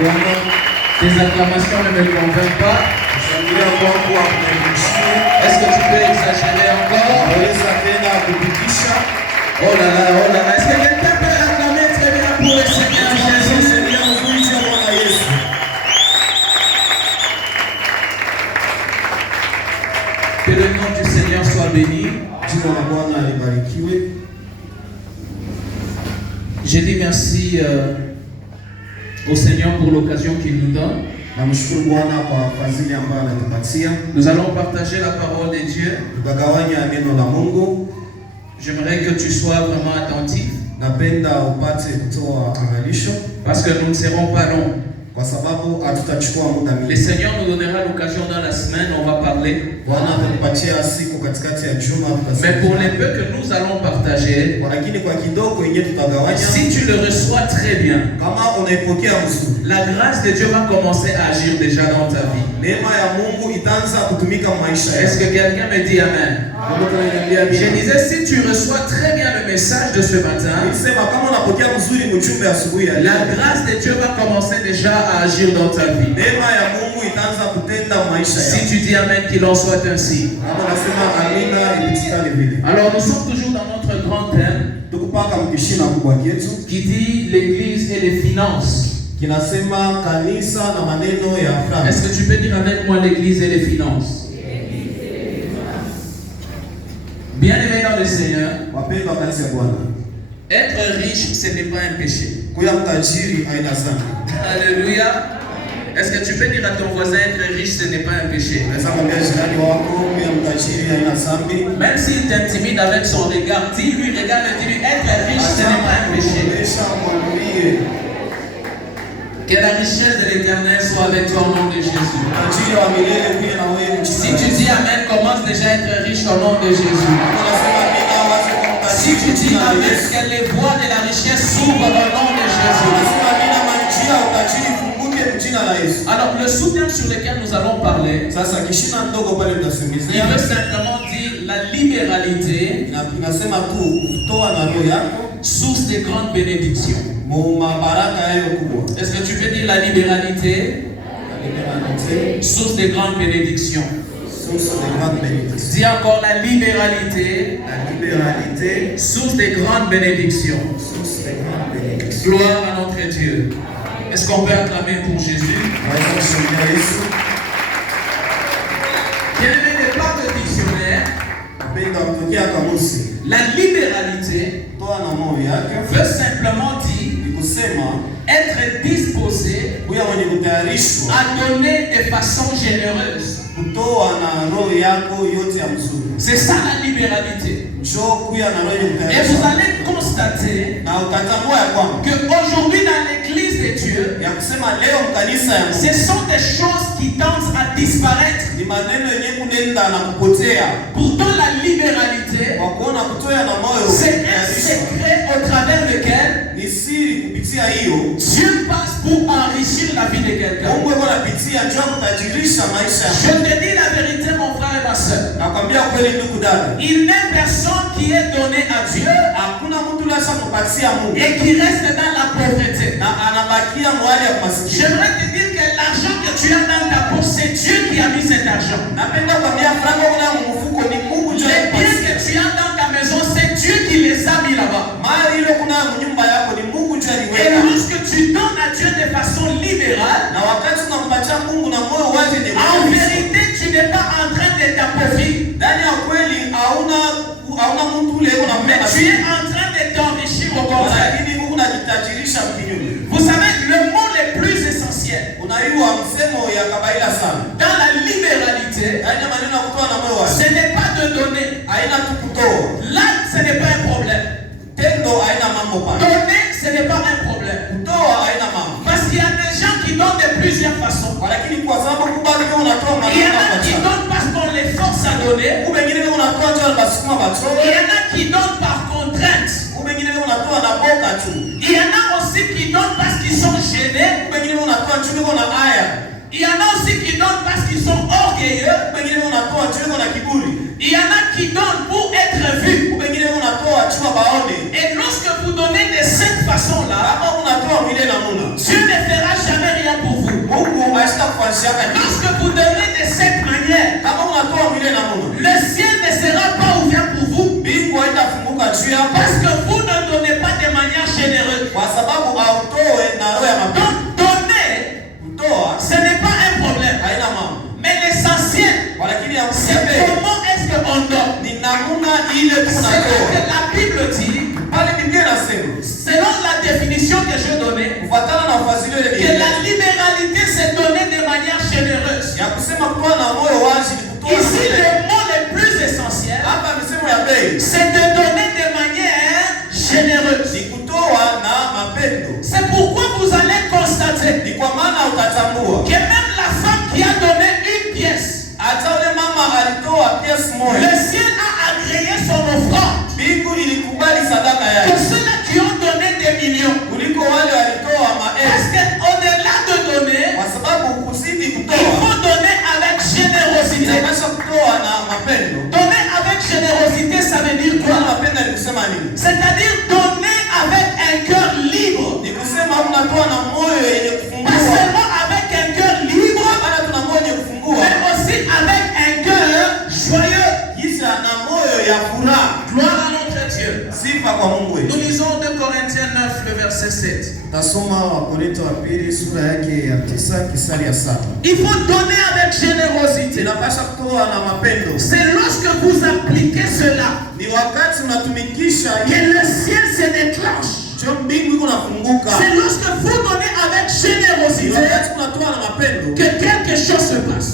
Tes acclamations ne me convainquent pas. Est-ce que tu peux exagérer encore? Oh là là, oh là là. Est-ce que quelqu'un peut acclamer très bien pour le Seigneur Jésus? Que le nom du Seigneur soit béni. Je dis merci au Seigneur pour l'occasion qu'il nous donne. Nous allons partager la parole de Dieu. J'aimerais que tu sois vraiment attentif. Parce que nous ne serons pas longs. Le Seigneur nous donnera l'occasion dans la semaine, on va parler. Mais pour les peu que nous allons partager, si tu le reçois très bien, la grâce de Dieu va commencer à agir déjà dans ta vie. Est-ce que quelqu'un me dit Amen? Je disais, si tu reçois très bien le message de ce matin, la grâce de Dieu va commencer déjà à agir dans ta vie. Si tu dis Amen, qu'il en soit ainsi. Alors nous sommes toujours dans notre grand thème qui dit l'Église et les finances. Est-ce que tu peux dire avec moi l'Église et les finances? Bien aimé dans le Seigneur, être riche, ce n'est pas un péché. Alléluia. Est-ce que tu peux dire à ton voisin, être riche, ce n'est pas un péché? Même s'il t'intimide avec son regard, dis-lui, regarde et dis-lui, être riche, ce n'est pas un péché. Que la richesse de l'Éternel soit avec toi au nom de Jésus. Si tu dis Amen, commence déjà à être riche au nom de Jésus. Si tu dis Amen, que les voies de la richesse s'ouvrent au nom de Jésus. Alors le sous-thème sur lequel nous allons parler, il veut simplement dire la libéralité, source de grandes bénédictions. Est-ce que tu veux dire la libéralité? Source de grandes bénédictions. Dis encore la libéralité. Source de grandes bénédictions. Gloire à notre Dieu. Est-ce qu'on peut acclamer pour Jésus? Bien-aimé, n'est pas de dictionnaire. La libéralité veut simplement dire être disposé à donner de façon généreuse. C'est ça la libéralité. Et vous allez constater qu'aujourd'hui dans l'église de Dieu, ce sont des choses qui tendent à disparaître. Pourtant la libéralité, c'est un secret au travers lequel Dieu passe pour enrichir la vie de quelqu'un. Je te dis la vérité, mon frère et ma soeur. Il n'est personne qui est donné à Dieu et qui reste dans la pauvreté. J'aimerais te dire que l'argent que tu as dans ta poche, c'est Dieu qui a mis cet argent. Les biens que tu as dans ta maison, c'est Dieu qui les a mis là-bas. Et lorsque tu donnes à Dieu de façon libérale, en vérité, tu n'es pas en train de t'appauvrir. Mais tu es en train de t'enrichir au contraire. Vous savez, le mot le plus essentiel dans la libéralité, ce n'est pas de donner. Là, ce n'est pas un problème. Donner, ce n'est pas un problème. Parce qu'il y a des gens qui donnent de plusieurs façons. Il y en a qui donnent parce qu'on les force à donner. Il y en a qui donnent par contrainte. Il y en a aussi qui donnent parce qu'ils sont gênés. Il y en a aussi qui donnent parce qu'ils sont orgueilleux. Il y en a qui donnent pour être vus. Et lorsque vous donnez de cette façon-là, Dieu ne fera jamais rien lorsque vous donnez de cette manière, le ciel ne sera pas ouvert pour vous. Parce que vous ne donnez pas de manière généreuse. Donc donner, ce n'est pas un problème. Mais l'essentiel, c'est comment est-ce qu'on donne. C'est là que la Bible dit, selon la définition que je donnais, que la libéralité c'est donner de manière généreuse. Ici, le mot le plus essentiel, c'est de donner de manière généreuse. C'est pourquoi vous allez constater que même la femme qui a donné une pièce, le ciel a agréé son offrande. Pour ceux-là qui ont donné des millions, parce qu'au-delà de donner, il faut donner avec générosité. Donner avec générosité, ça veut dire quoi? C'est-à-dire donner avec un cœur libre. Pas seulement avec un cœur libre, mais aussi avec un cœur joyeux. Gloire à notre Dieu. Nous lisons 2 Corinthiens 9, le verset 7. Il faut donner avec générosité. C'est lorsque vous appliquez cela que le ciel se déclenche. C'est lorsque vous donnez avec générosité que quelque chose se passe.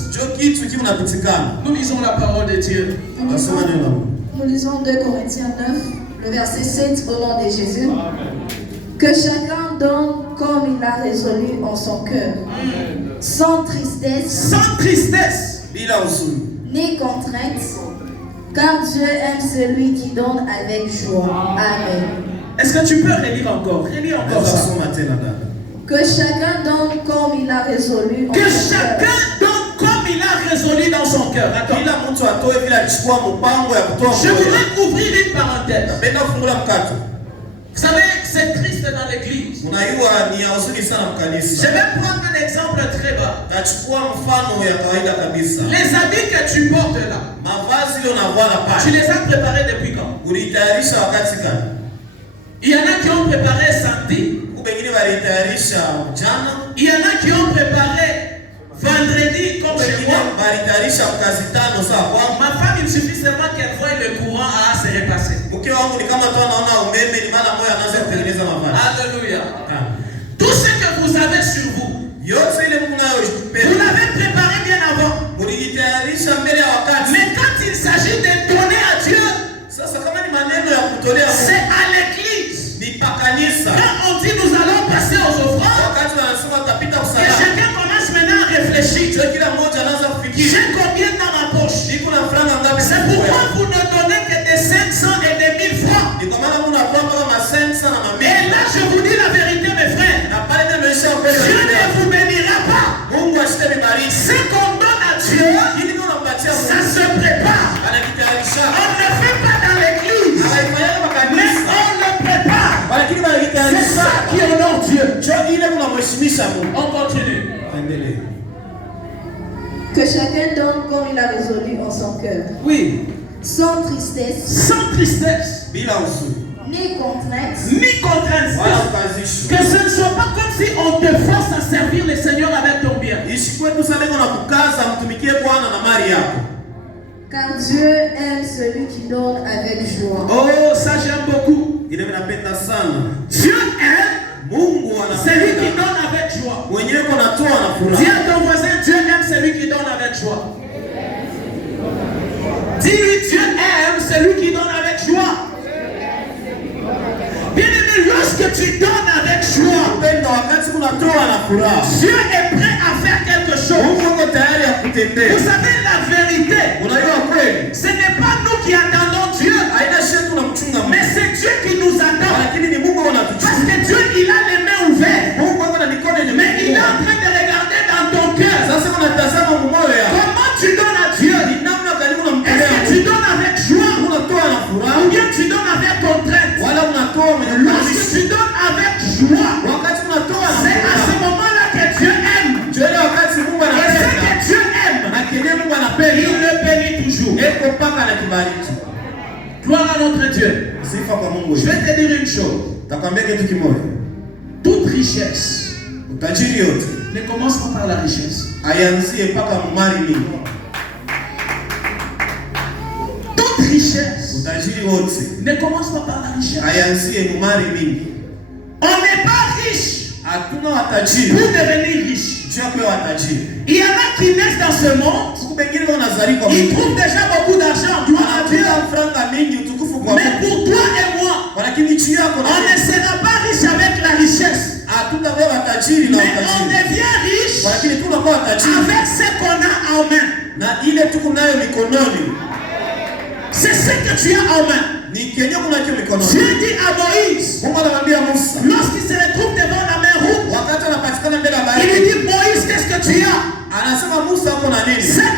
Nous lisons la parole de Dieu. Nous lisons 2 Corinthiens 9, le verset 7 au nom de Jésus. Que chacun donne comme il a résolu en son cœur, sans tristesse, ni contrainte, car Dieu aime celui qui donne avec joie. Amen. Est-ce que tu peux relire encore? Relis encore ça. Que chacun donne comme il a résolu en que son chacun cœur. donne comme il a résolu dans son cœur. Attends. Je voudrais ouvrir une parenthèse. Vous savez, c'est triste dans l'église. Je vais prendre un exemple très bas. Les habits que tu portes là, tu les as préparés depuis quand? Il y en a qui ont préparé samedi. Il y en a qui ont préparé vendredi comme chez moi. Ma femme, il suffit seulement qu'elle voie le courant à se repasser. Alléluia. Tout ce que vous avez sur vous, vous l'avez préparé bien avant. Mais quand il s'agit de donner à Dieu, c'est à l'église. Quand on dit nous allons passer aux offrandes, et chacun commence maintenant à réfléchir. J'ai combien dans ma poche? C'est pourquoi vous ne donnez que des 500 et des 1000 francs. Et là je vous dis la vérité mes frères, Dieu ne vous bénira pas. Ce qu'on donne à Dieu, ça se prépare. On ne le fait pas dans l'église, mais on le prépare. C'est ça qui honore Dieu. On continue. Que chacun donne comme il a résolu en son cœur. Oui. Sans tristesse. Sans tristesse. Ni contrainte. Ni contrainte. Que ce ne soit pas comme si on te force à servir le Seigneur avec ton bien. Car Dieu aime celui qui donne avec joie. Oh, ça j'aime beaucoup. Dieu aime celui qui donne avec joie. Dis à ton voisin, Dieu aime celui qui donne avec joie. Dis-lui, Dieu aime celui qui donne avec joie. Bien aimé, lorsque tu donnes avec joie, Dieu est prêt à faire quelque chose. Vous savez la vérité, ce n'est pas nous qui attendons Dieu, mais c'est Dieu qui nous attend. Parce que Dieu, il a les mains ouvertes, mais il est en train de regarder dans ton cœur. Comment tu donnes à Dieu? Est-ce que tu donnes avec joie ou bien tu donnes avec contrainte? Lorsque tu donnes avec joie, c'est à ce moment-là que Dieu aime. Et kubariki. Gloire à notre Dieu. Sifa kwa Mungu. Je vais te dire une chose. Takwambia kitu kimoja. Toute richesse, utajiri yote, ne commence pas par la richesse. Hayanzie mpaka mumari mingi. Toute richesse, utajiri wote, ne commence pas par la richesse. Hayanzie mumari mingi. On n'est pas riche hatuna watajiri pour devenir riche. Il y en a qui naissent dans ce monde, ils trouvent déjà beaucoup d'argent, gloire à Dieu. Mais pour toi et moi, on ne sera pas riche avec la richesse. Mais on devient riche avec ce qu'on a en main. C'est ce que tu as en main. Dieu dit à Moïse, lorsqu'il se retrouve devant la mer Rouge, il lui dit, Moïse, qu'est-ce que tu as? Ce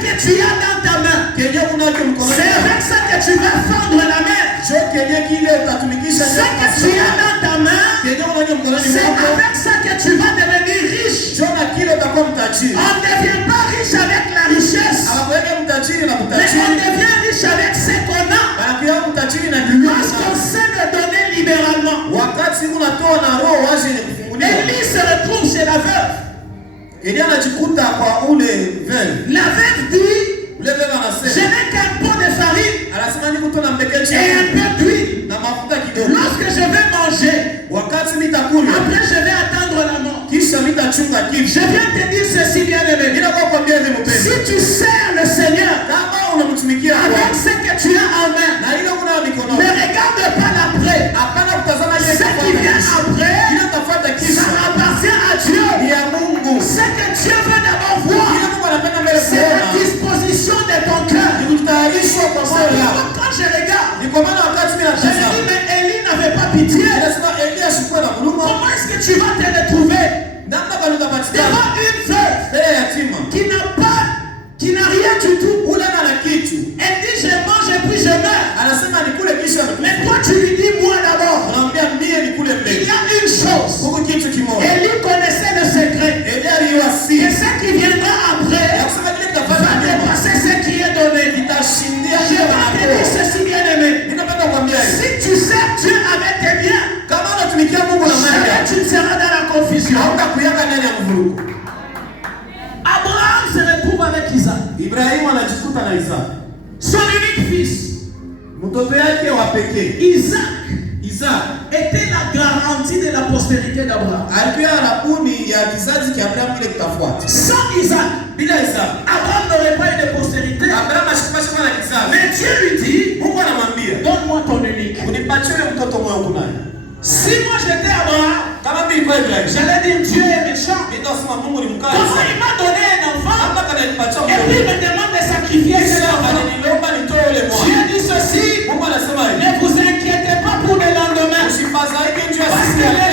que tu as dans ta main, c'est avec ça que tu vas fendre la mer. Ce que tu as dans ta main, c'est avec ça que tu vas devenir riche. On ne devient pas riche avec la richesse, mais on devient riche avec ce qu'on a. Lorsqu'on sait le donner libéralement. Élie se retrouve chez la veuve. La veuve dit, je n'ai qu'un pot de farine et un peu d'huile. Lorsque je vais manger, après je vais attendre la mort. Je viens te dire ceci, bien-aimé. Si tu sers le Seigneur avec ce que tu as en main, ne regarde pas l'après. Ce qui vient après, ça appartient à Dieu. Ce que Dieu veut d'abord voir, c'est la disposition de ton cœur. C'est pourquoi quand je regarde, je me dis, mais Élie n'avait pas pitié. Comment est-ce que tu vas te retrouver devant une veuve qui n'a rien du tout? Elle dit, je mange et puis je meurs. Mais toi tu lui dis, moi d'abord. Il y a une chose. Élie connaissait le secret. Et ce qui viendra après va dépasser ce qui est donné. Je vais te dire ceci, bien-aimé. Si tu sers Dieu avec tes biens, jamais tu ne seras dans la confusion. Abraham se retrouve avec Isaac. Son unique fils. Isaac était la garantie de la postérité d'Abraham. Sans Isaac, Abraham n'aurait pas eu de postérité. Mais Dieu lui dit, donne-moi ton unique. Si moi j'étais Abraham, j'allais dire Dieu est méchant. Comment il m'a donné un enfant et puis il me demande de sacrifier cet enfant? Dieu dit ceci, ne vous inquiétez pas pour le lendemain, parce que le lendemain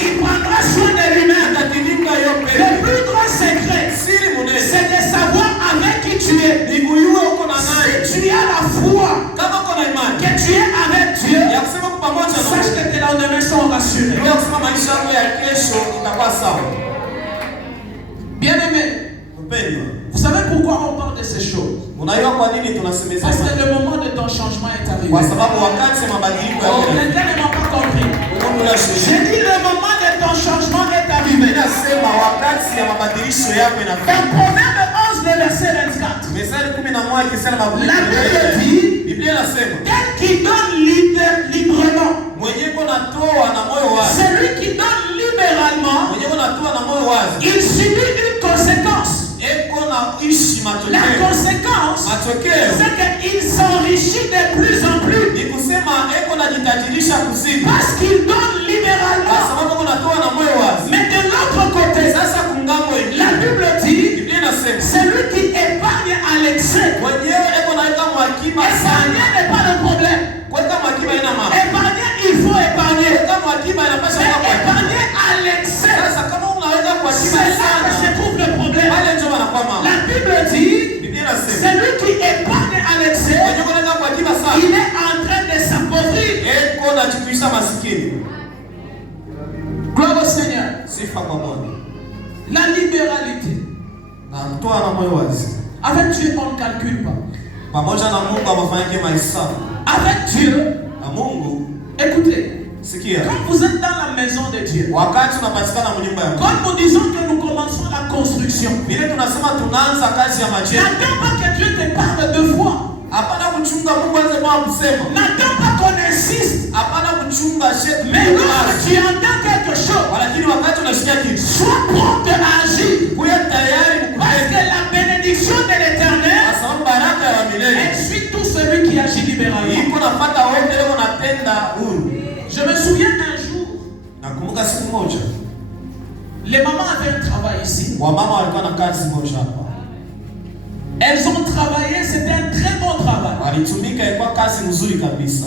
il prendra soin de lui-même. Le plus grand secret, c'est de savoir avec qui tu es. Si tu as la foi que tu es avec Dieu, sache que tes lendemains sont rassurés. Bien-aimé, vous savez pourquoi on parle de ces choses? Parce que le moment de ton changement est arrivé. Quelqu'un ne m'a pas compris. J'ai dit le moment de ton changement est arrivé. Dans Proverbe 11, le verset 24. La Bible dit, tel qui donne librement, celui qui donne libéralement, il subit une conséquence. La conséquence, c'est qu'il s'enrichit de plus en plus. Parce qu'il donne libéralement. Mais de l'autre côté, la Bible dit, celui qui épargne à l'excès. Épargner n'est pas le problème. Épargner, il faut épargner. Mais épargner à l'excès, c'est là que se trouve le problème. La Bible dit, celui qui épargne à l'excès, il est en train de s'appauvrir. Gloire au Seigneur. La libéralité. Avec Dieu, on ne calcule pas. Pamoja na Mungu amefanyike mahesabu. Avec Dieu, Na Mungu, écoutez, sikia. quand vous êtes dans la maison de Dieu, Wakati tunapatikana mnyumba ya Mungu. quand nous disons que nous commençons la construction, Vile tunasema tunaanza kazi ya majengo. n'attends pas que Dieu te parle deux fois. Hapana kuchunga Mungu anze kwa kusema. N'attends pas qu'on insiste. Hapana kuchunga shetu. Mais lorsque tu entends quelque chose, Lakini wakati unasikia kitu, sois prompt à agir. kuya tayari Parce kukubali. que la bénédiction de l'Éternel, Kwa sababu baraka ya milele elle suit tout celui qui agit libéralement. iko napata wote leo natenda huru. Je me souviens un jour, Nakumbuka siku moja, les mamans avaient un travail ici. wamama walikuwa na kazi moja hapa. Elles ont travaillé, c'était un très bon travail. Walitumika, ilikuwa kazi nzuri kabisa.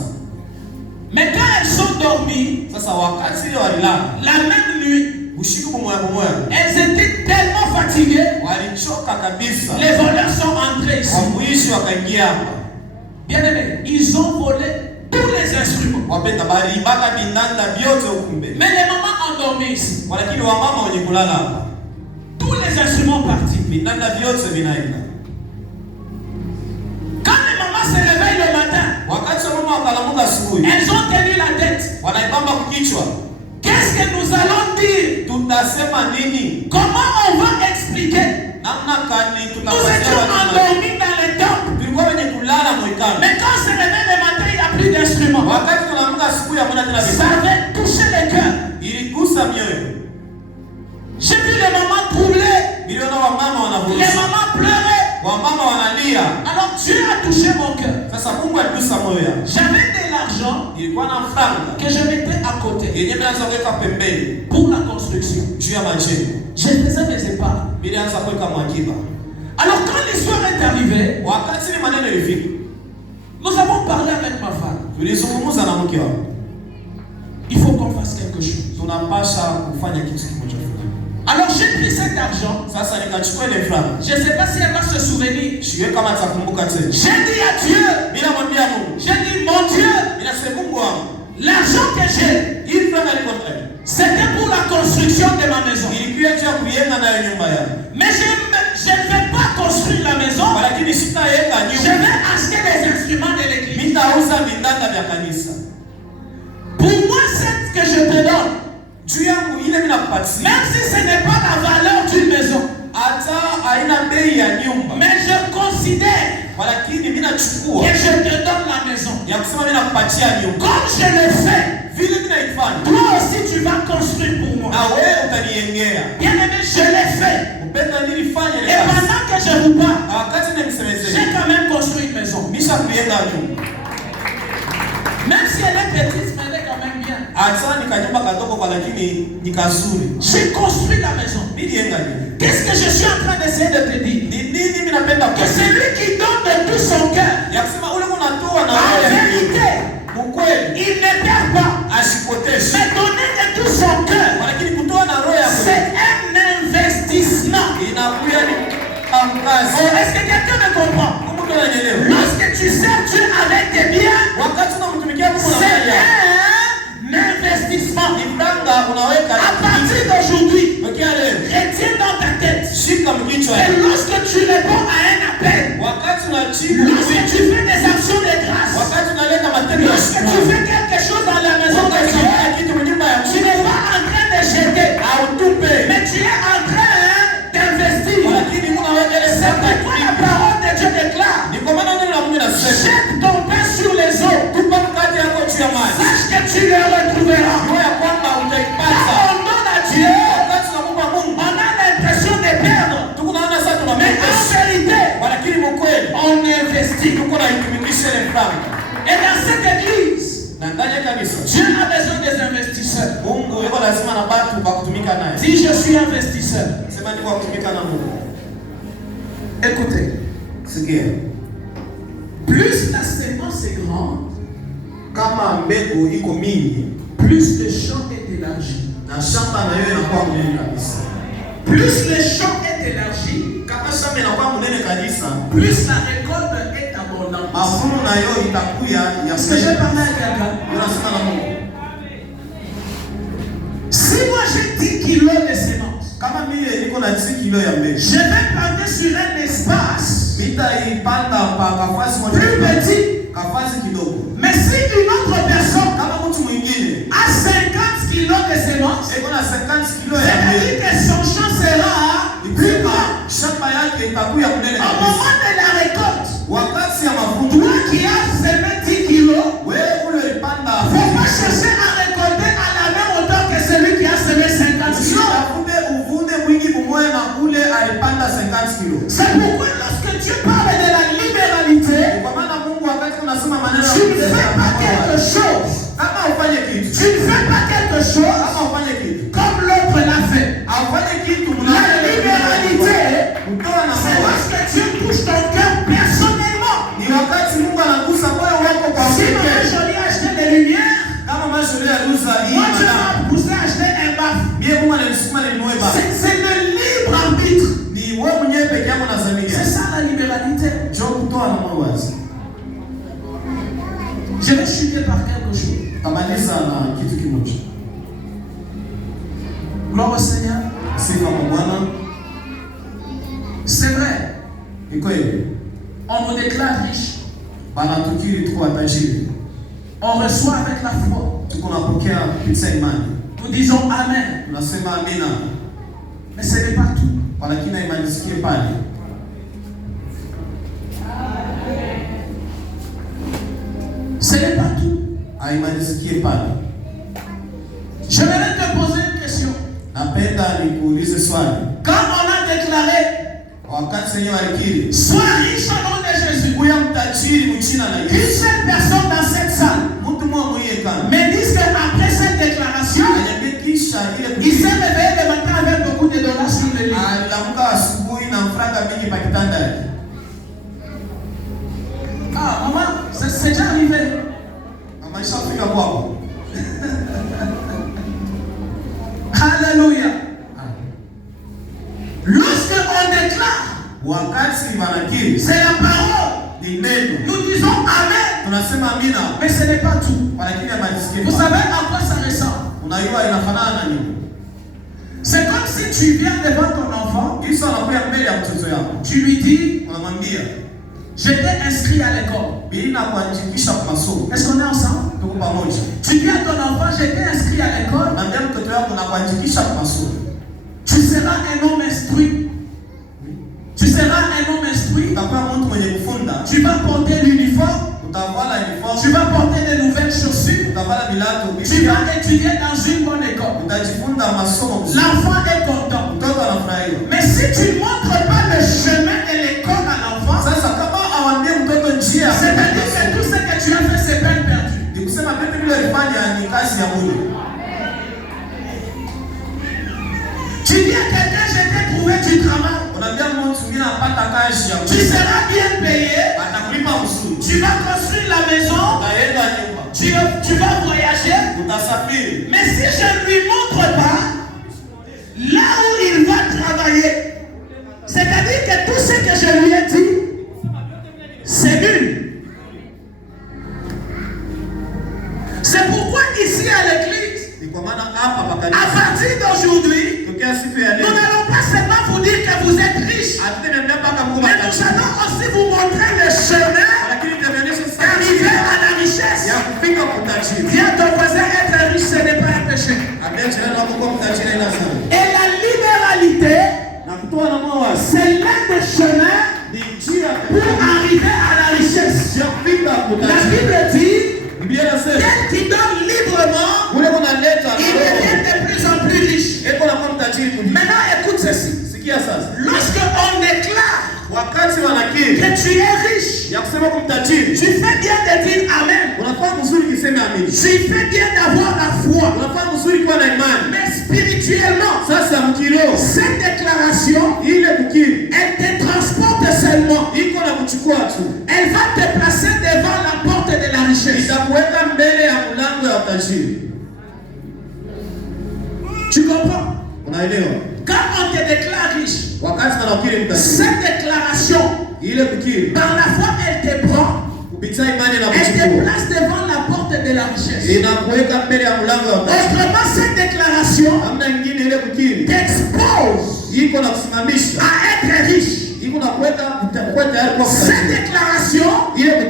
Mais quand elles sont dormies, Sasa wakati ile walilala, la même nuit, usiku kumoya kumoya, elles étaient tellement fatiguées, walichoka kabisa. les voleurs sont entrés ici. Wamuishi wakaingia hapa. Bien aimé, ils ont volé tous les instruments. Wapenda balibaka binanda vyote ukumbe. Mais les mamans endormies ici, Lakini wamama wenye kulala hapa, tous les instruments partis. binanda vyote vinaenda. Quand les mamans se réveillent le matin, Wakati mama wakalamuka asubuhi, elles ont tenu la tête. wanaipamba kichwa. Qu'est-ce que nous allons dire? Tutasema nini? Comment on va expliquer? Namna gani Nous tutapasema étions nini? endormis dans le temple. Tulikuwa wenye kulala mwekano. Mais quand on se réveille le matin, il n'y a plus d'instruments. Wakati tunaamka asubuhi hamna tena Ça vitu. avait touché le cœur. Iligusa mioyo. J'ai vu les mamans troublées. Miliona wamama Les wanavuja. mamans pleuraient. Wamama wanalia. Alors Dieu a touché mon cœur. Sasa Mungu aligusa moyo yangu. J'avais de l'argent Ilikuwa na franga. que je mettais à côté Yenye mnaanza kuweka pembeni pour la construction. juu ya majengo. Je faisais mes épargnes. Nilianza kuweka mwakiba. Alors quand l'histoire est arrivée, Wakati ni maneno ilifika, nous avons parlé avec ma femme. tulizungumza na mke wangu. Il faut qu'on fasse quelque chose. Tunapasha kufanya kitu kimoja fulani. Alors j'ai pris cet argent. Sasa nikachukua ile franga. Je ne sais pas si elle va se souvenir. Shiwe kama atakumbuka tena. J'ai dit à Dieu. Bila mwambia Mungu. J'ai dit, mon Dieu, Bila sema Mungu wangu. l'argent que j'ai, Hii franga liko ndani. c'était pour la construction de ma maison. Ilikuwa tu kujenga nayo nyumba yangu. Mais je ne vais pas construire la maison. Lakini sitajenga Je nyumba. vais acheter des instruments de l'église. Nitauza vitanda vya kanisa. Pour moi, c'est ce que je te donne. Juu yangu ile mimi nakupatia. Même si ce n'est pas la valeur d'une maison. Hata haina bei ya nyumba. Mais je considère Lakini mimi nachukua que je te donne la maison. ya kusema mimi nakupatia nyumba. Comme je le fais, Vile mimi naifanya. toi aussi tu vas construire pour moi. Na wewe utaniengea. Bien aimé, je l'ai fait. Upenda nilifanya ile Et kazi. pendant que je vous parle, Na wakati nimsemezea. j'ai quand même construit une maison. Misha kujenga nyumba. Même si elle est petite, mais elle est quand même bien. Hata nikanyumba kadogo kwa lakini ni kazuri. J'ai construit la maison. Nilijenga nyumba. Qu'est-ce que je suis en train d'essayer de te dire? Ni nini mimi napenda Que celui qui donne de tout son cœur, ya kusema ule unatoa na en wewe. vérité, Ukweli il ne perd pas. asipoteshe. Mais donner de tout son cœur, Lakini kutoa na roho yako c'est un investissement. inakuwa ni kazi. Oh, est-ce que quelqu'un me comprend? Mungu ndio ananielewa. Lorsque tu sers Dieu avec tes biens, Wakati unamtumikia Mungu na c'est mali yako. un investissement. Ni franga unaweka À partir d'aujourd'hui, Wekea leo. retiens dans ta tête. Shika mkichwa Et yako. lorsque tu réponds à un appel, Wakati unajibu, lorsque tu fais des actions de grâce, wakati unaleta matendo ya lorsque tu shukrani, fais quelque chose dans la maison de wakati Dieu, unafanya kitu kwa nyumba ya tu Mungu, n'es pas en train de jeter, hautupe. mais tu es en train d'investir. Lakini Mungu anaweka ile C'est franga. pourquoi la parole de Dieu déclare: Ni kwa maana neno la Mungu linasema, jette ton pain sur les eaux, tupa mkate yako juu ya maji. sache que tu le retrouveras. Jua ya kwamba utaipata. Quand on donne à Dieu, Wakati tunampa Mungu, on a l'impression de perdre, tukunaona sasa mais en tunapoteza. vérité, Lakini mkweli, on investit. tuko na itumikisha ile franga. Et dans cette église, Na ndani ya kanisa, Dieu a besoin des investisseurs. Mungu yuko lazima na watu wa kutumika naye. Si je suis investisseur, Sema ni kwa kutumika na Mungu. écoutez, Sikia. plus la sémence est grande, Kama mbegu iko mingi plus le champ est élargi. na shamba na yeye inakuwa mnene kabisa. Plus le champ est élargi, Kama shamba inakuwa mnene kabisa, plus la récolte est abondante. mavuno na yeye itakuya ya Est-ce que j'ai mbele. parlé à quelqu'un? Unasema na Mungu. Si moi j'ai 10 kilos de semences, Kama mimi niko na 10 kilo ya mbegu. je vais planter sur un espace Vitaipanda pa kafasi moja. Plus petit. Kafasi kidogo. Mais si une autre personne Kama mtu mwingine a 50 kilos de semences, eko na 50 kilo ya c'est-à-dire mbele. que son champ sera plus grand. Shamba yake itakuwa mbele Au kabisa. moment de la récolte, Wakati ya mavuno, toi qui as semé 10 kilos, wewe ule ulipanda faut pas chercher à récolter à la même hauteur que celui qui a semé 50 kilos. Usitafute uvune mwingi mmoja na ule alipanda 50 kilo. C'est pourquoi lorsque tu parles de la libéralité, Kwa maana Mungu wakati unasema maneno tu ne fais pas quelque chose. kama ufanye kitu, Tu ne fais pas quelque chose kama ufanye kitu, comme l'autre l'a fait. aufanye kitu La libéralité, kutoa na c'est moyo. lorsque tu touches ton cœur personnellement. Ni wakati Mungu anagusa moyo wako kwa Si pekee. maman Jolie a acheté des lumières, Kama mashauri ya Luza hii moi tu madam. m'as poussé à acheter un baf. Mie Mungu ananisukuma ninunue baba. C'est le libre arbitre. Ni wewe mwenyewe peke yako C'est unazamilia. ça la libéralité. Njoo kutoa na moyo wazi. Je vais chuter par quelque chose. Tamaliza na kitu kimoja. Gloire au Seigneur. Sifa kwa Bwana. C'est vrai, Iko hivi. on nous déclare riche. Bana tukiri tuko watajiri. On reçoit avec la foi. Tuko napokea kupitia imani. Nous disons Amen. Tunasema amina. Mais ce n'est pas tout. Lakini haimalizikie pale. Ce n'est pas tout. Haimalizikie pale. Je vais te poser une question. Napenda nikuulize swali. Quand on a déclaré, Wakati wenyewe walikiri, sois riche au nom de Jésus, kuya mtajiri mchina na une Yesu. seule personne dans cette salle Mtu mmoja mwenye kana. me dit qu'après cette déclaration, Anyambie kisha ile il s'est réveillé le matin avec beaucoup de dollars sur le lit. aliamka asubuhi na franga mingi pa kitanda yake. Ah, maman, c'est déjà arrivé. Mama ishafika kwako. Alléluia. Lorsque on déclare, Wakati wanakiri, c'est la parole. ni neno. Nous disons Amen. Tunasema amina. Mais ce n'est pas tout. Lakini haimalizikie Vous pale. savez à quoi ça ressemble? Unajua inafanana na nini? C'est comme si tu viens devant ton enfant, Yesu anakuja mbele ya mtoto yako. tu lui dis, Unamwambia, je t'ai inscrit à l'école. bila kuandikisha kwa masomo. Est-ce qu'on est ensemble? Tuko pamoja. Tu dis à ton enfant, je t'ai inscrit à l'école. Naambia mtoto wako na kuandikisha kwa masomo. Tu seras un homme instruit. Tu seras un homme instruit. Utakuwa mtu mwenye kufunda. Tu vas porter l'uniforme. Utavala uniform. Tu vas porter de nouvelles chaussures. Utavala vilato Tu vipya. vas étudier dans une bonne école. Utajifunza masomo mzuri. L'enfant est content. Mtoto anafurahia. Mais si tu ne montres pas le chemin de l'école à l'enfant, Sasa kama awambie mtoto njia, c'est-à-dire que tout ce que tu as fait, c'est peine perdue. ni kusema vitu vile ulifanya ni kazi ya Mungu. Tu dis à quelqu'un, je t'ai trouvé du travail. Unaambia mtu mwingine apata kazi ya Tu seras bien payé. atakulipa mzuri. Tu vas construire la maison. Utaenda nyumba. Tu vas voyager. Utasafiri. Mais si je ne lui montre pas là où il va travailler, c'est-à-dire que tout ce que je lui ai dit, c'est nul. C'est pourquoi ici à l'église, Ni kwa maana hapa à pakanisa. partir d'aujourd'hui, Tokea siku ya nous leo. n'allons pas seulement vous dire que vous êtes riche, Hatutembea mpaka Mungu mais nous allons aussi vous montrer le chemin lakini tutaonyesha d'arriver sasa à la richesse. ya kufika kwa utajiri. Dis à ton voisin, être riche, ce n'est pas un péché. Ambia jirani wako kwa utajiri ina sana. Et la libéralité, Na kutoa na moyo wazi. c'est l'un des chemins Ni njia pour arriver à la richesse. ya kufika kwa La utajiri. Bible dit, Biblia inasema quel qui donne librement, ule kunaleta il devient de plus en plus riche. eko na kwa mtajiri kuliko. Maintenant, écoute ceci. Sikia sasa. Lorsque on déclare Wakati wanakiri que tu es riche, ya kusema kwa mtajiri, tu fais bien de dire Amen. unafaa mzuri kiseme amini. Tu fais bien d'avoir la foi. Unafaa mzuri kuwa na imani. Mais spirituellement, Sasa mkilio cette déclaration, ile kukiri elle te transporte seulement. iko na kuchukua tu. Elle va te placer devant la porte de la richesse. Itakuweka mbele ya mlango ya utajiri. Tu comprends? Unaelewa? Quand on te déclare riche, Wakati wanakiri mtajiri, cette déclaration, ile kukiri dans la foi, elle te prend, kupitia imani na elle te kuchukua. place devant la porte de la richesse. Inakuweka mbele ya mlango ya utajiri. Autrement, cette déclaration Hamna nyingine ile kukiri. t'expose Iko na kusimamisha à être riche. Cette déclaration, elle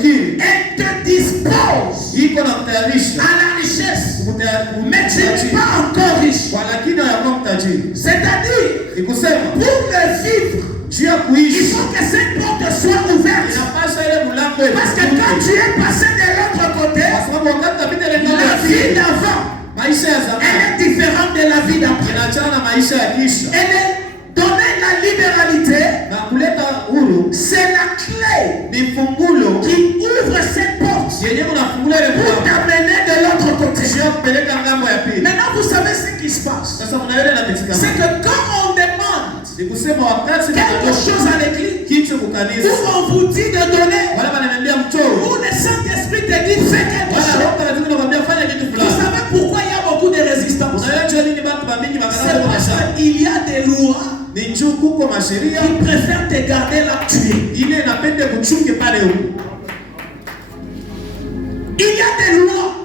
te dispose à la richesse. Mais tu n'es pas encore riche. C'est-à-dire, pour le vivre, il faut que cette porte soit ouverte. Parce que quand tu es passé de l'autre côté, la vie d'avant, elle est différente de la vie d'après. Elle est donnée la libéralité. C'est la clé qui ouvre cette porte pour t'amener de l'autre côté. Maintenant, vous savez ce qui se passe. C'est que quand on demande quelque chose à l'église, où on vous dit de donner, où le Saint-Esprit te dit fais quelque chose, vous savez pourquoi il y a beaucoup de résistance? C'est parce qu'il y a des lois qui préfèrent te garder là tu es. Il y a des lois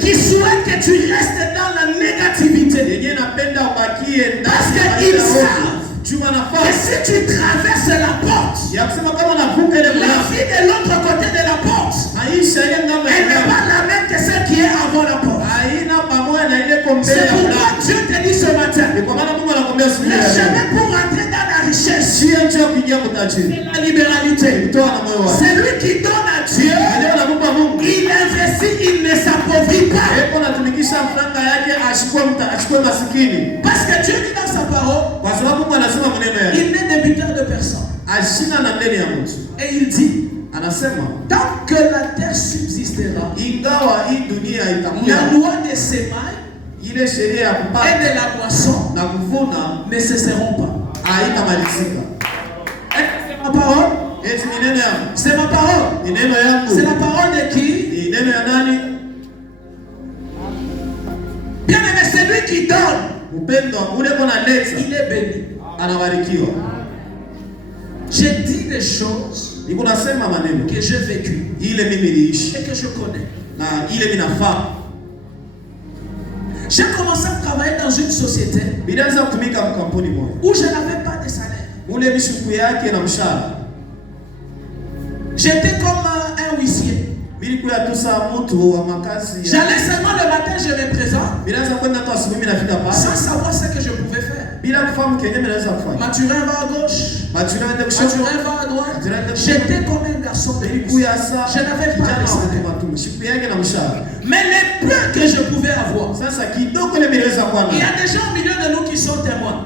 qui souhaitent que tu restes dans la négativité. Parce qu'ils savent que si tu traverses la porte, la vie de l'autre côté de la porte, elle n'est pas la même que celle qui est avant la porte. C'est pourquoi Dieu te dit ce matin, le chemin pour entrer dans la richesse, c'est la libéralité. C'est lui qui donne à Dieu, il investit, il ne s'appauvrit pas. Parce que Dieu dit dans sa parole, il n'est débiteur de personne. Et il dit, tant que la terre subsistera, la loi des semailles et de la moisson ne cesseront pas. C'est ma parole. C'est ma parole. C'est la parole de qui? Bien aimé, c'est lui qui donne. Il est béni. J'ai dit des choses que j'ai vécues et que je connais. J'ai commencé à travailler dans une société où je n'avais pas de salaire. J'étais comme un huissier. J'allais seulement le matin, je me présente sans savoir ce que je pouvais faire. Mathurin va à gauche, Mathurin va à droite. J'étais comme un garçon de luxe. Je n'avais pas de salaire. Mais les peu que je pouvais avoir, il y a des gens au milieu de nous qui sont témoins.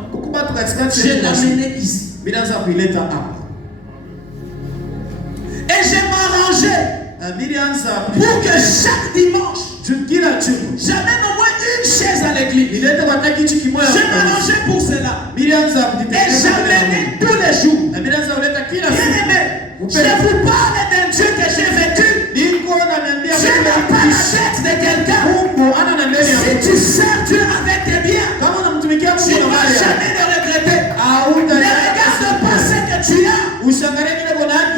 Je l'amenais ici. Et je m'arrangeais pour que chaque dimanche, j'amène au moins une chaise à l'église. Je m'arrangeais pour cela. Et j'amenais tous les jours. Bien aimé, je vous parle d'un Dieu que j'ai vécu. Je n'ai pas la tête de quelqu'un. Si tu sers Dieu avec tes biens, tu ne vas jamais le regretter. Ne regarde pas ce que tu as.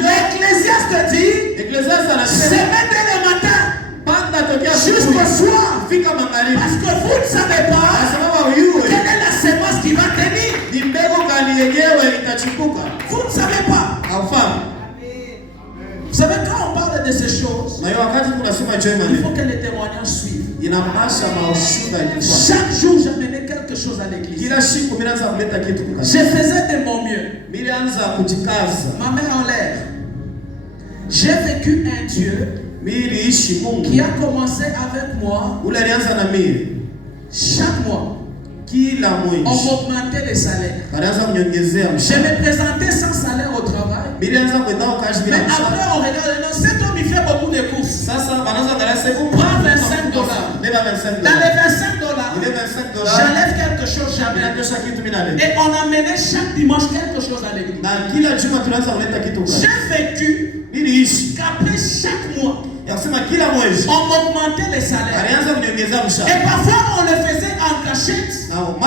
L'Ecclésiaste dit, c'est même dès le matin jusqu'au soir. Parce que vous ne savez pas quelle est la sémence qui va tenir. Vous ne savez pas. Vous savez, quand on parle de ces choses, il faut que les témoignages suivent. Chaque jour, j'amenais quelque chose à l'église. Je faisais de mon mieux. Ma main en l'air. J'ai vécu un Dieu qui a commencé avec moi. Chaque mois, on m'augmentait les salaires. Je me présentais sans salaire au travail. Mais après, on regarde, non, cet homme il fait beaucoup de courses. Prends $25. Dans les $25, j'enlève quelque chose jamais. Et on amenait chaque dimanche quelque chose à l'église. J'ai vécu qu'après chaque mois, on m'augmentait les salaires. Et parfois on le faisait en cachette pour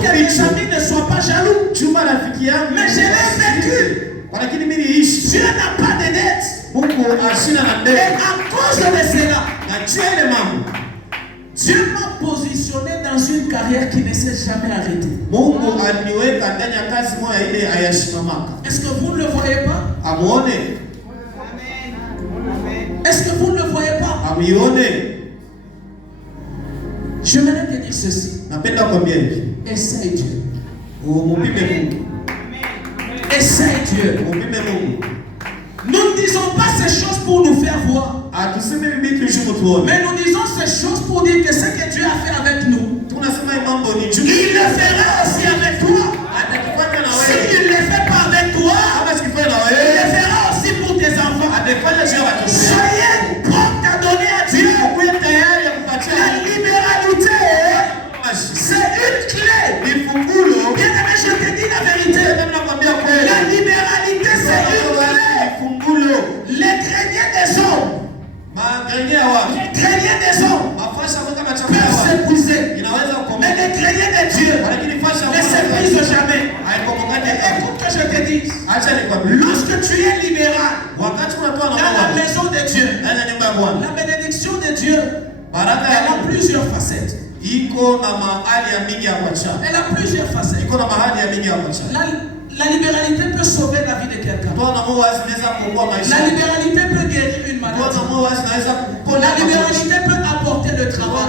que mes amis ne soient pas jaloux. Mais je l'ai vécu. Dieu n'a pas de dette. Et à cause de cela, Dieu Dieu m'a positionné dans une carrière qui ne s'est jamais arrêtée. Est-ce que vous ne le voyez pas? Est-ce que vous ne le voyez pas? J'aimerais te dire ceci. Essaye Dieu. Essaye Dieu. Nous ne disons pas ces choses pour nous faire voir. Mais nous disons ces choses pour dire que ce que Dieu a fait avec nous, il le fera aussi avec toi. S'il ne le fait pas avec toi, il le fera aussi pour tes enfants. Soyez prêts à donner à Dieu. La libéralité, c'est une clé. Bien-aimé, je te dis la vérité. La libéralité, c'est une clé. Les greniers des hommes, peuvent s'épuiser, mais les greniers de Dieu ne s'épuisent jamais. Écoute que je te dise, lorsque tu es libéral dans la maison de Dieu, la bénédiction de Dieu, elle a plusieurs facettes. Elle a plusieurs facettes. La libéralité peut sauver la vie de quelqu'un. La libéralité peut guérir une maladie. La libéralité peut apporter le travail.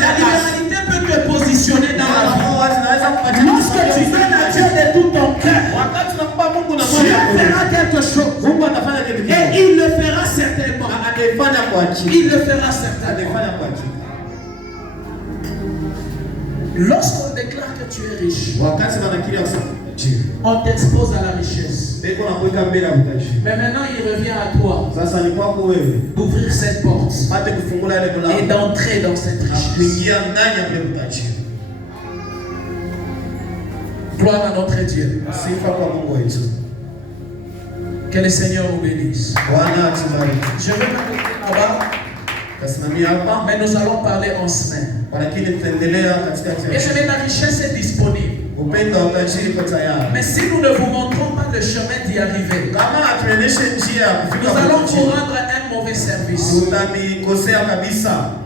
La libéralité peut te positionner dans la vie. Lorsque tu donnes à Dieu de tout ton cœur, Dieu fera quelque chose. Et il le fera certainement. Il le fera certainement. Lorsqu'on déclare que tu es riche, on t'expose à la richesse. Mais maintenant il revient à toi d'ouvrir cette porte et d'entrer dans cette richesse. Gloire à notre Dieu. Que le Seigneur nous bénisse. Je vais m'arrêter là-bas. Mais nous allons parler en semaine. Et la richesse est disponible. Mais si nous ne vous montrons pas le chemin d'y arriver, nous allons vous rendre un mauvais service.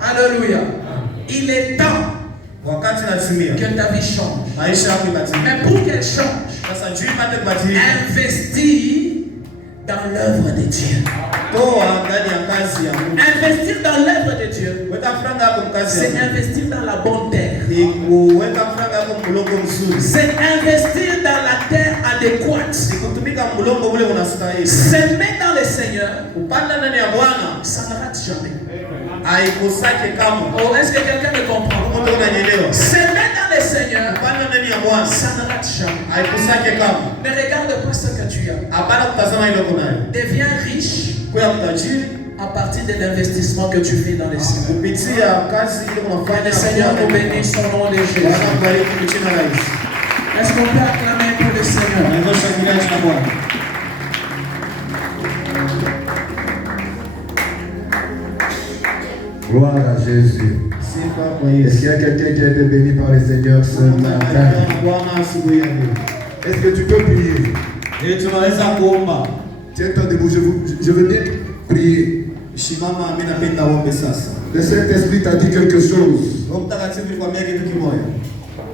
Alléluia. Il est temps que ta vie change. Mais pour qu'elle change, investis dans l'œuvre de Dieu. Investir dans l'œuvre de Dieu, c'est investir dans la bonne terre. C'est investir dans la terre adéquate. S'aimer dans le Seigneur, ça ne rate jamais. Oh, est-ce que quelqu'un me comprend? S'aimer dans le Seigneur, ça ne rate jamais. Ne regarde pas ce que tu as. Deviens riche à partir de l'investissement que tu fais dans les Seigneur. Que le Seigneur nous bénisse au nom de Jésus. Est-ce qu'on peut acclamer pour le Seigneur? Gloire à Jésus. Est-ce qu'il y a quelqu'un qui a été béni par le Seigneur ce matin? Est-ce que tu peux prier? Tiens-toi debout, je veux bien prier. Le Saint-Esprit t'a dit quelque chose.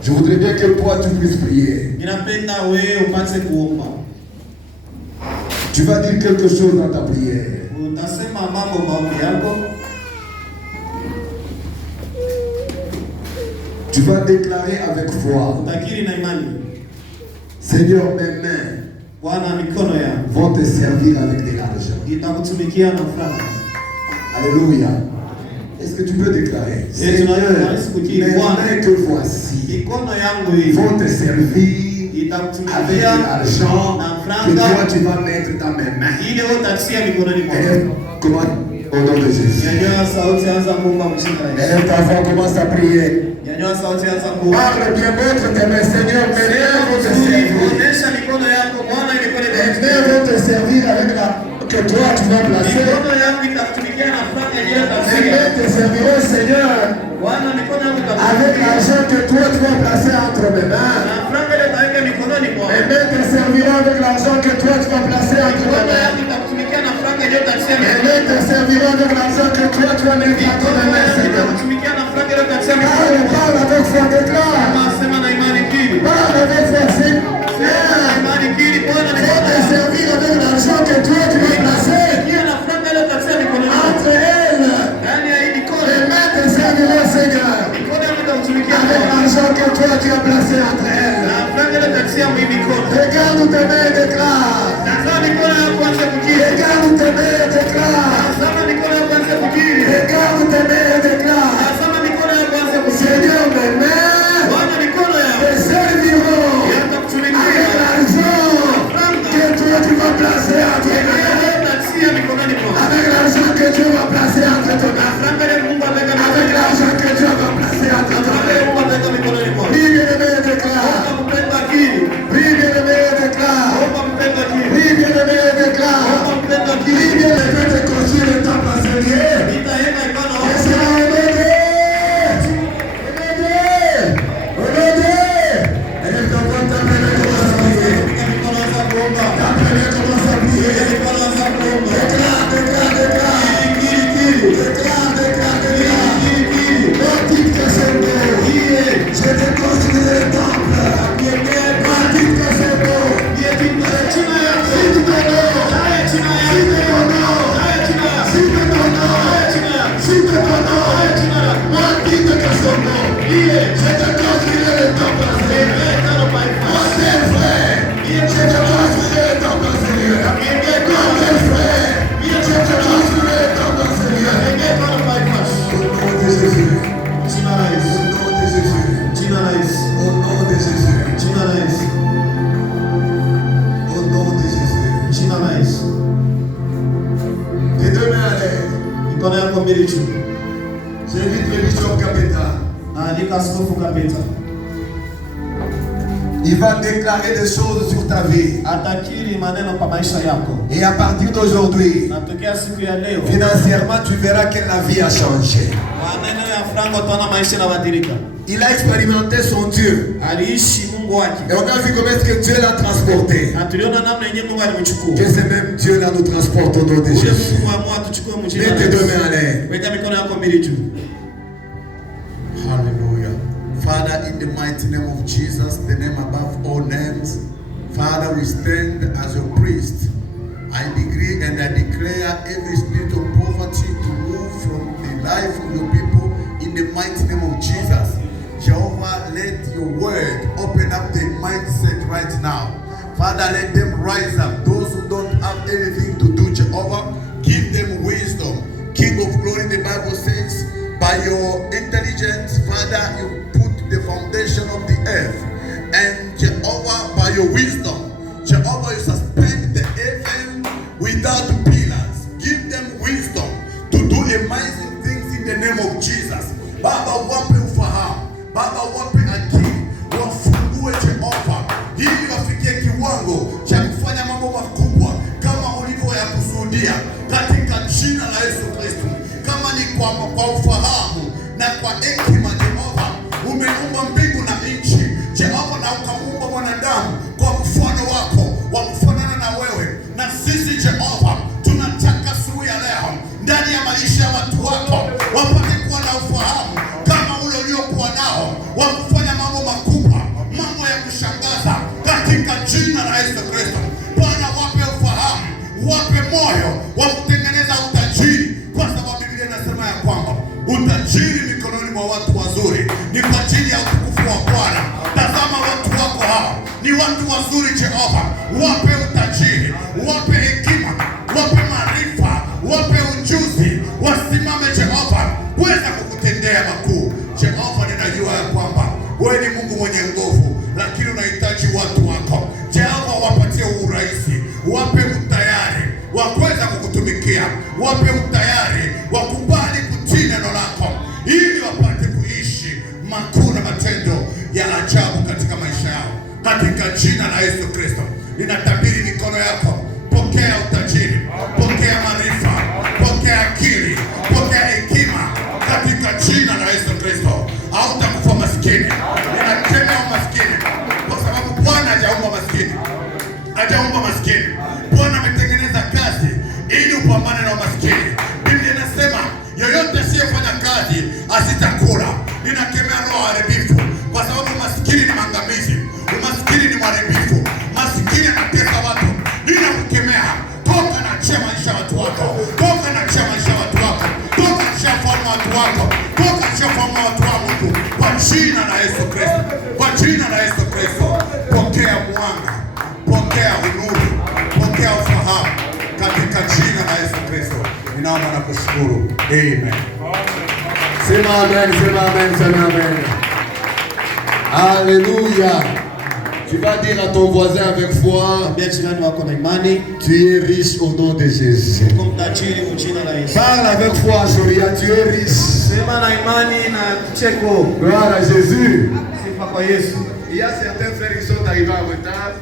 Je voudrais bien que toi tu puisses prier. Tu vas dire quelque chose dans ta prière. Tu vas déclarer avec foi. Seigneur, mes mains vont te servir avec de l'argent. Alléluia. Est-ce que tu peux déclarer? Seigneur, mes mains que voici vont te servir avec de l'argent que toi tu vas mettre dans mes mains. Comment? Au nom de Jésus. Et ta voix commence à prier. Parle bien, montre tes mains, Seigneur, mes mains vont te servir. Mes mains vont te servir avec la que toi tu vas placer. Mes mains te serviront, Seieur, avec l'argent que toi tu vas placer entre mes mains. Mes mains te serviront avec l'argent que toi tu vas placer entre mes mains. Mes mains te serviront avec l'argent que toi tu vas mettre entre mes mains, Seigneur. Parle avec foi, déclare. Parle avec foi, c'est te servir avec l'argent que toi tu vas placer entre elles et mettre servir Seigneur avec l'argent que toi tu as placé entre elles. Regarde où tes mains et déclare. Regarde où tes mains et déclare. Regarde où tes mains et déclare. Seigneur, mes mains te serviront avec l'argent que toi tu vas placer entre elles. Avec l'argent que Dieu va placer entre tes mains. Avec l'argent que Dieu va placer entre tes mains. Prie bien-aimé et déclare. Prie bien-aimé et déclare. Prie bien-aimé et déclare. Prie bien-aimé de construire le temple à Seigneur. Et cela j'invite le bishop Kapeta. Il va déclarer des choses sur ta vie. Et à partir d'aujourd'hui, financièrement, tu verras que la vie a changé. Il a expérimenté son Dieu. Et on a vu comment est-ce que Dieu l'a transporté. Que ce même Dieu là nous transporte au nom de Jésus. Mets tes deux mains à l'air. Hallelujah. Father, in the mighty name of Jesus, the name above all names, Father, we stand as your priest. I decree and I declare every spirit of poverty to move from the life of your people in the mighty name of Jesus. Jehovah, let your word open up their mindset right now. Father, let them rise up. Those who don't have anything to do, Jehovah, give them wisdom. King of glory, the Bible says, by your intelligence, Father, you put the foundation of the earth. And Jehovah, by your wisdom, Jehovah, you suspend the heaven without pillars. Give them wisdom to do amazing things in the name of Jesus. Baba, wape ufahamu. Baba, wape akili. Wafungue Jehova, ili wafikie kiwango cha kufanya mambo makubwa kama ulivyoyakusudia katika jina la Yesu Kristo. Kama ni kwa ufahamu na kwa hekima, Jehova, umeumba mbingu na nchi, Jehova, na ukamuumba mwanadamu kwa mfano wako wa kufanana na wewe. Na sisi Jehova, tunataka siku ya leo ndani ya maisha ya watu wako wapate kuwa na ufahamu kama ule uliokuwa nao wa kufanya mambo makubwa, mambo ya kushangaza katika jina la Yesu Kristo. Bwana, wape ufahamu, wape moyo wa kutengeneza utajiri, kwa sababu Biblia inasema ya kwamba utajiri mikononi mwa watu wazuri ni kwa ajili ya utukufu wa Bwana. Tazama watu wako hawa ni watu wazuri, Jehova, wape utajiri, wape hekima, wape maarifa, wape ujuzi, wasimame Jehova kuweza kukutendea makuu. Jehova, ninajua ya kwamba wewe ni Mungu mwenye nguvu, lakini unahitaji watu wako. Jehova, wapatie urahisi, wape utayari wa kuweza kukutumikia, wape utayari wa kubali kutii neno lako, ili wapate kuishi makuu na matendo ya ajabu katika maisha yao. Katika jina la Yesu Kristo, ninatabiri mikono yako. Pokea utajiri, pokea maarifa, pokea akili, pokea hekima katika jina la Yesu Kristo. Hautakufa maskini. Ninakemea umaskini, kwa sababu Bwana hajaumba maskini. Hajaumba maskini. Bwana ametengeneza kazi ili upambane na umaskini. Biblia inasema yoyote asiyefanya kazi asitakula. jina la Yesu Kristo, kwa jina la Yesu Kristo, pokea mwanga, pokea unuru, pokea ufahamu katika jina la Yesu Kristo. Ninaomba na kushukuru. Amen. Sema amen, sema amen, sema amen. Alléluia. Tu vas dire à ton voisin avec foi, tu es riche au nom de Jésus. Parle avec foi, Soria, tu es riche. Gloire à Jésus. Il y a certains frères qui sont arrivés en retard.